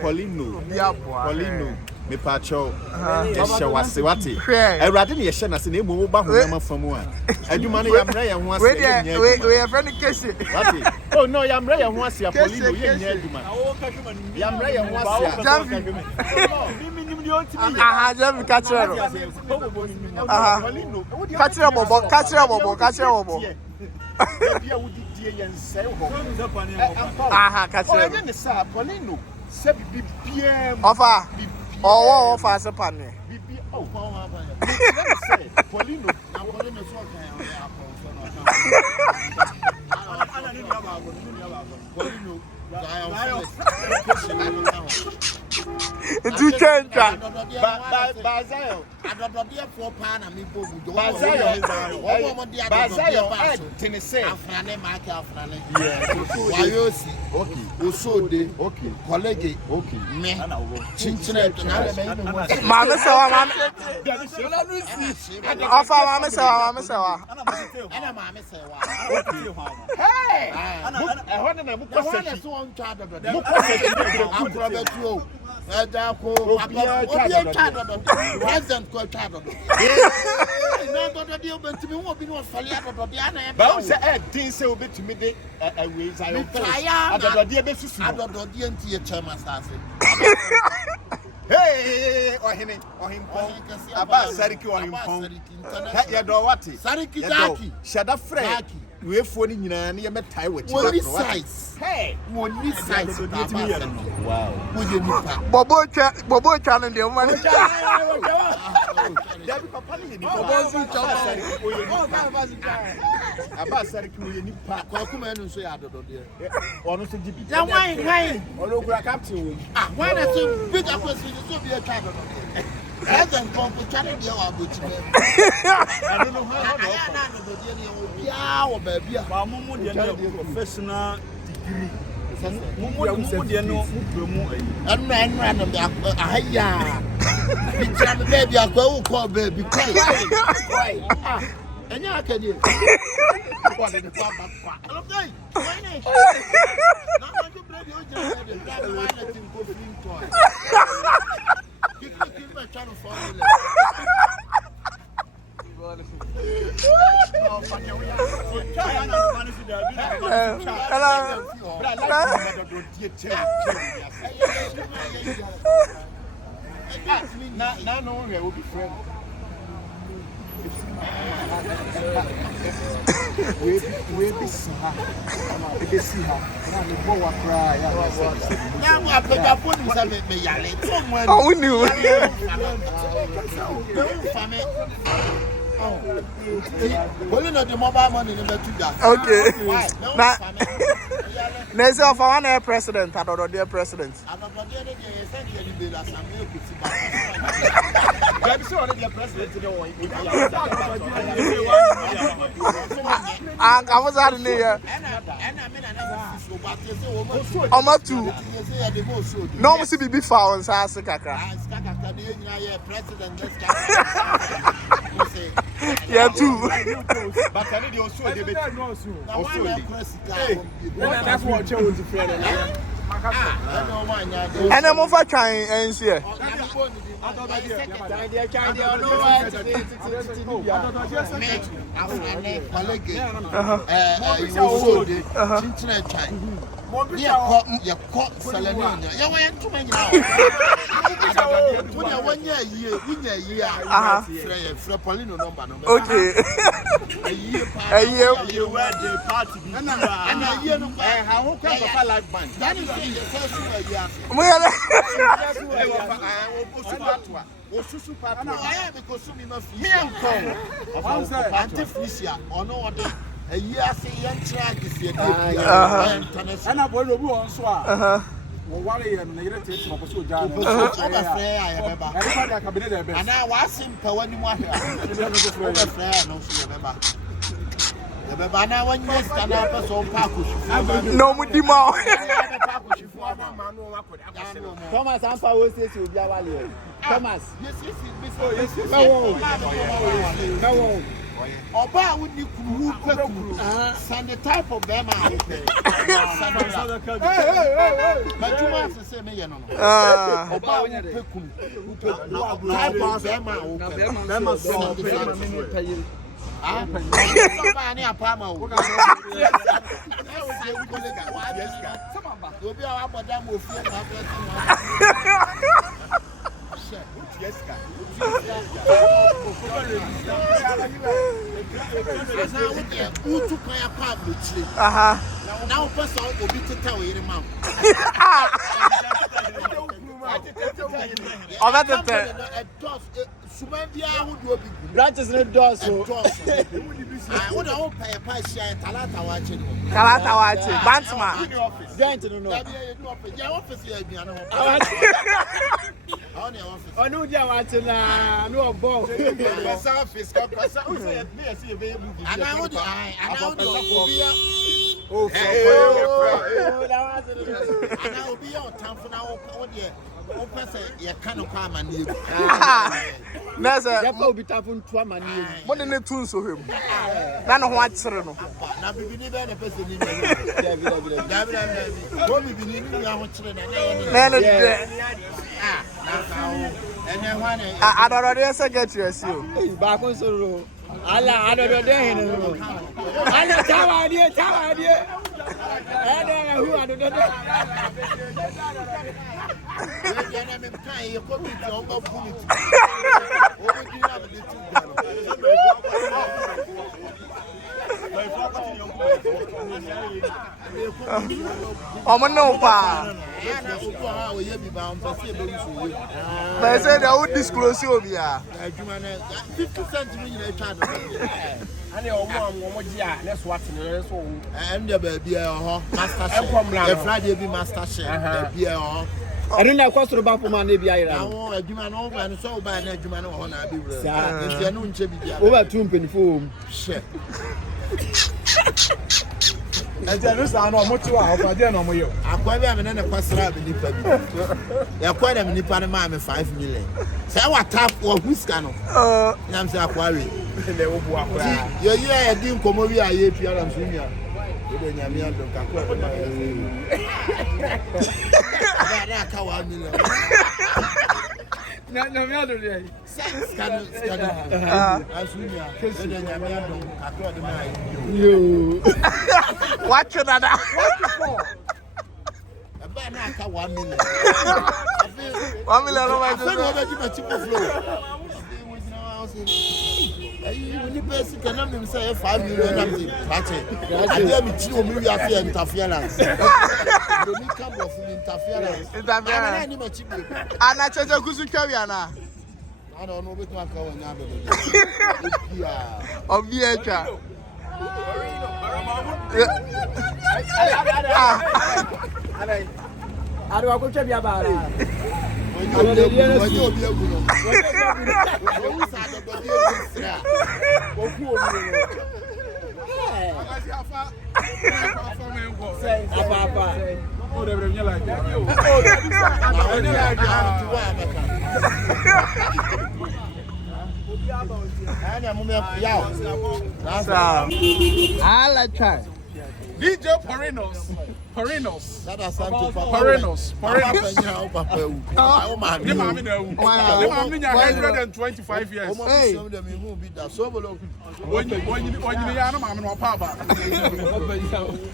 Poleeno. Me pacho. Yes, wasi wati. Everybody ni yeshe na se na emu ba ho na mafamu a. Aduma no yamra ye ho ase. We your friend Kesi. Wati. Oh no, yamra ye ho ase Poleeno ye nya aduma. Yamra ye ho ase. Aha, jam catch her. Aha. Catch her bobo. Bia wudi die yen sai ho. Aha, catch her. Oh, ne sa Poleeno. Se bibia. Offer. Oh, offer se pane. Bibi oh, let me say Poleeno na Poleeno so kan Poleeno Tu tenta. Bazayo. Adododie for pan na me bogu. Bazayo. Tennessee. Afrane mark afrane. Yeah. Wayosi. Okay. Usode. Okay. Colleague. Okay. Me. Chinchine na me. Mama sawa mama. Offer mama sawa. Ana mama sawa. Hey. Ehona na muko Ana so on cha adododie. Muko Aprobetu. Edako. President ko cha adododie. Na adododie obetimi wo bi no fale adododie ana e. Ba se din se obetimi de away zayo. Adododie be susu. Adododie ntie chema sase. Hey, Ohimpo. Aba Sariki Ohimpo. Ya do wati. Sariki Daki. Shada friend. We phone nyina na ye metai wachi. Money size. Hey, money size. Wow. Wo je nipa. Bobo twa no de man. Dabi papa ni ni. Bobo su twa. Aba Sariki we nipa. Kwa kuma enu so ya adododie. Ono so gibi. Ya wine. Ono kura captain we. Why na so big opportunity so be a twa adododie. President Pompo channel dia wa bochime. I don't know how. Aya na adododie ni obia wo ba bia. Wa mumu de no professional degree. Mumu de no mu ayi. Enra no ahaya. Bitira me baby akwa wo call baby kai. Enya akadie. Kwa de papa kwa. Okay. Why na? Na ma do baby o jere de ka why na tin ko fin toy. Keep my channel for me. Na no we will be friends. We be see her. Na me bo wa cry. Na mo apega phone mi sa me yale. Oh, we knew. Poleeno the mobile money never do that. Okay. Na say of one president, adododie president. Adododie dey send the bill as am e kuti ba. Dem say already the president dey won. And I was out in here. Ena me na so ba te say wo mo. Omatu. No mo si bibi fa on sa ase kakra. Kakra dey nyina ye president this guy. Yeah, too. But I need you also dey bet. Also That's what you want to friend. And I'm over trying and see. You caught Salania. You went to me now. One year, Poleeno number. Okay. A year. You were the party. And a year, how can life band? That is the first a year say young track is here. And I will go on so. Worry and negative to pursue John. And I was simple when you want to. No, with the mouth. Thomas Ampa will say to Biawali. Thomas. Yes. No. Oba would you send the type of them out. But you must say me, Oba would type of them now, person will be to tell you, mouth. Branches in the door, so I would all pay a pie share. Talata watching. Kalata watching. Bantama. Going to the north. Your office here, I know you want to know about Office, and I would and I will be on time for now. Oh, person, you can't come and you. That's a be tapping to a man. What did they tune so him? None of what's no. Now, we need a person in what we believe in our children. And then one, I don't know. There's a get you. Back on so. Allah, I don't know. Allah, Tawa, dear. I don't know who I don't know. I'm no pa. But I said I would disclose you here. 50 cents. And the old let's watch it. And the baby, master chef. Friday be master chef. I don't know cost about for man maybe I now a human over and so by a human on a big over 224 chef. And there is an almost 2 hours. I don't know you. I'm quite a minute of pastor. They're quite a minute for 5 million. Say what tap or whisker. I'm saying, Aquari. You're here, didn't come over here, Pierre and Junior. You don't have me on the watch it that. $1 million. $1 million. You basic and I'm say 5 million. I dare me to me interference. The new camp of interference. And I change a good carrier. I don't know what my car now. Of VHR. I don't go check your bar. DJ Poleeno. That are something for Poleeno. Oh, man. 125 years. Hey. When you are not a papa.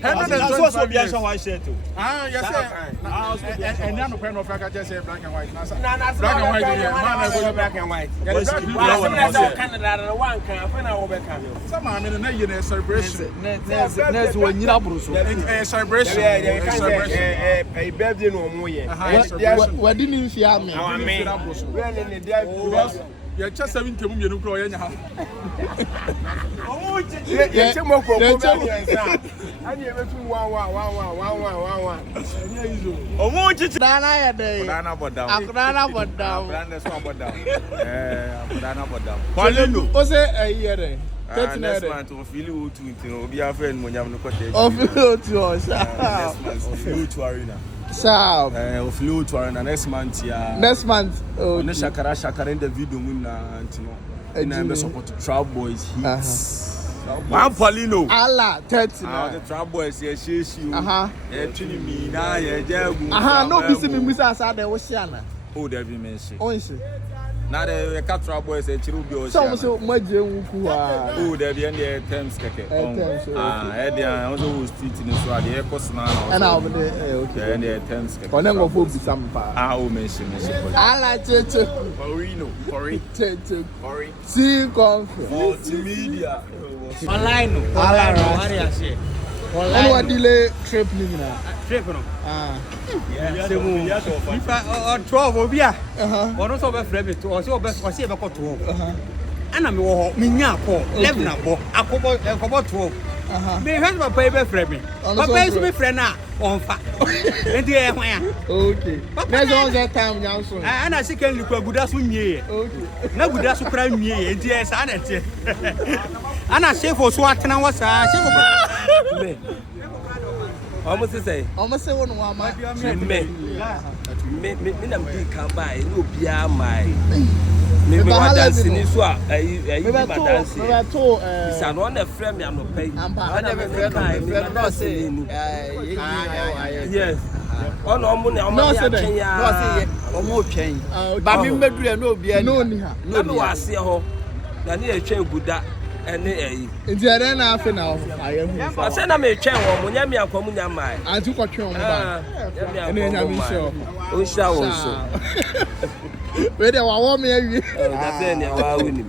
That's what we are white shirt. Ah, yes, and now, pen of I just say black and white. Black and white. Canada, one can some I'm in a celebration. Next one, you know, celebration. A birthday no more. What didn't you see? You're just 70 million. Sharp. Flew Twan next month yeah. Next month. Oh. Ne shakara in the video na ntino. And I'm support Trap Boys hits. One Poleeno. Allah 30. The Trap Boys yeah she. Trini me na yeah jagu. No be see me musa asa de wo share na. Oh there be mention. Oh isi. Na the Trap Boys e chiru bi o share. So mo je wuku ah. Oh there be end terms keke. Also street in so the cost na. And over there okay. And the terms keke. Ona go fo bi sam pa. Oh mention. Allah cheche. Poleeno. Cheche. See conference. Multimedia. Online. Online. What delay trip ni na? Trip no. Yeah. If I 12 obi a. Ono so be frame to o se be 12. Ana me wo me nya ko 11 abo. Akobo 12. Me hwe papa e be frame. Papa is me friend na on fa. Enti e hwan a. Okay. Next on that time nya so. Ana second liku guda so nwie. Okay. Na guda so kra nwie enti e sa na tie. Ana chef so atena wo sa chef ko. Almost say one wa ma. Me na me kan ba e no bia mai. Me dancing so me dancing. Me to is an on the frame ya no pay. Ana me friend no say yes. On omo na omo ya twen ya. No say omo twen. Ba me medure no bia no ni ha. No me wase ho. Na ne ya twen guda ene nti ere na afi na aye hu ase na me twen wo mo nya me akwa mu nya mai anti ko twen wo ba ene nya mi sho o sha wo so we de wa wo me awie da se ne wa woni